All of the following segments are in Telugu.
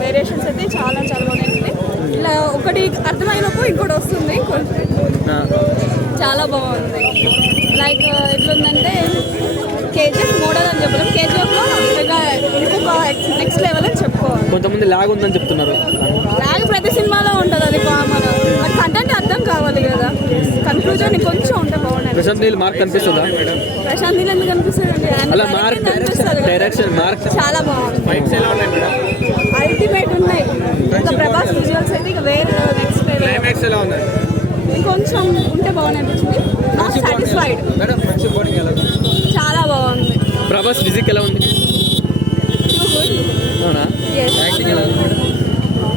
వేరియేషన్స్ అయితే చాలా చాలా బాగున్నాయి. ఇలా ఒకటి అర్థమైనప్పుడు ఇంకోటి వస్తుంది చాలా బాగుంది. లైక్ ఎట్లుందంటే కేజీఎఫ్ మోడల్ అని చెప్పలేం, కేజీఎఫ్లో ఇంకొక నెక్స్ట్ లెవెల్ అని చెప్పుకోవాలి. కొంతమంది లాగ్ ఉందని చెప్తున్నారు. లాగ్ ప్రతి సినిమాలో ఉంటుంది, అది కామన్. బట్ కంటెంట్ అర్థం కావాలి కదా, కన్క్లూజన్ కొంచెం ఉంటే బాగుంటుంది. ప్రశాంత్ నీల్ మార్క్ కనిపిస్తుందా? ప్రశాంత్ నీల్ ఎందుకు కనిపిస్తుంది? అలా మార్క్ డైరెక్షన్ మార్క్ చాలా బాగుంది. అల్టిమేట్ ఉన్నాయి. ఇంకా ప్రభాస్ విజువల్స్ అయితే ఇక వేరే నెక్స్ట్ లెవెల్. ఇంకొంచెం ఉంటే బాగుంది అనిపించింది. Not satisfied. చాలా బాగుంది. ప్రభాస్ ఫిజిక్ ఎలా ఉంది? అవునా?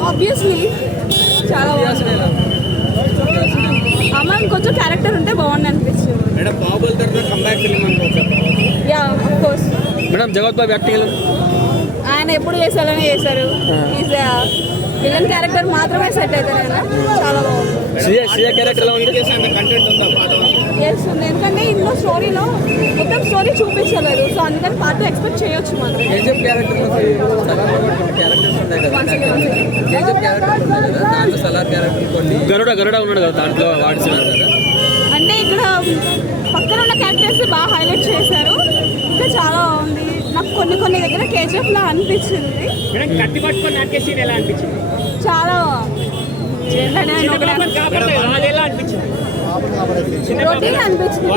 ఆబ్వియస్లీ చాలా బాగుంది. అమ్మ కొంచెం క్యారెక్టర్ ఉంటే బాగుంది అనిపించింది. Yeah of course. మేడం జగత్ బాబు యాక్టింగ్ ఎలా ఉంది? ఆయన ఎప్పుడు చేశారని చేశారు. ఈజ్ విలన్ క్యారెక్టర్ మాత్రమే సెట్ అవుతారు ఆయన. చాలా బాగుంది. శ్రీయ క్యారెక్టర్ ఎలా ఉంది? ఎస్ ఉంది, ఎందుకంటే ఇందులో స్టోరీలో మొత్తం స్టోరీ చూపించలేదు. సో అందుకని పార్ట్ ఎక్స్పెక్ట్ చేయొచ్చు మనం. గరుడ ఉన్నాడు కదా దాంట్లో వాడుతున్నారు కదా. అంటే ఇక్కడ పక్కన ఉన్న క్యారెక్టర్స్ బాగా హైలైట్ చేశారు. ఇంకా చాలా ఉంది. నాకు కొన్ని దగ్గర కేజీఎఫ్ లా అనిపించింది. చాలా రొటీన్ అనిపించింది.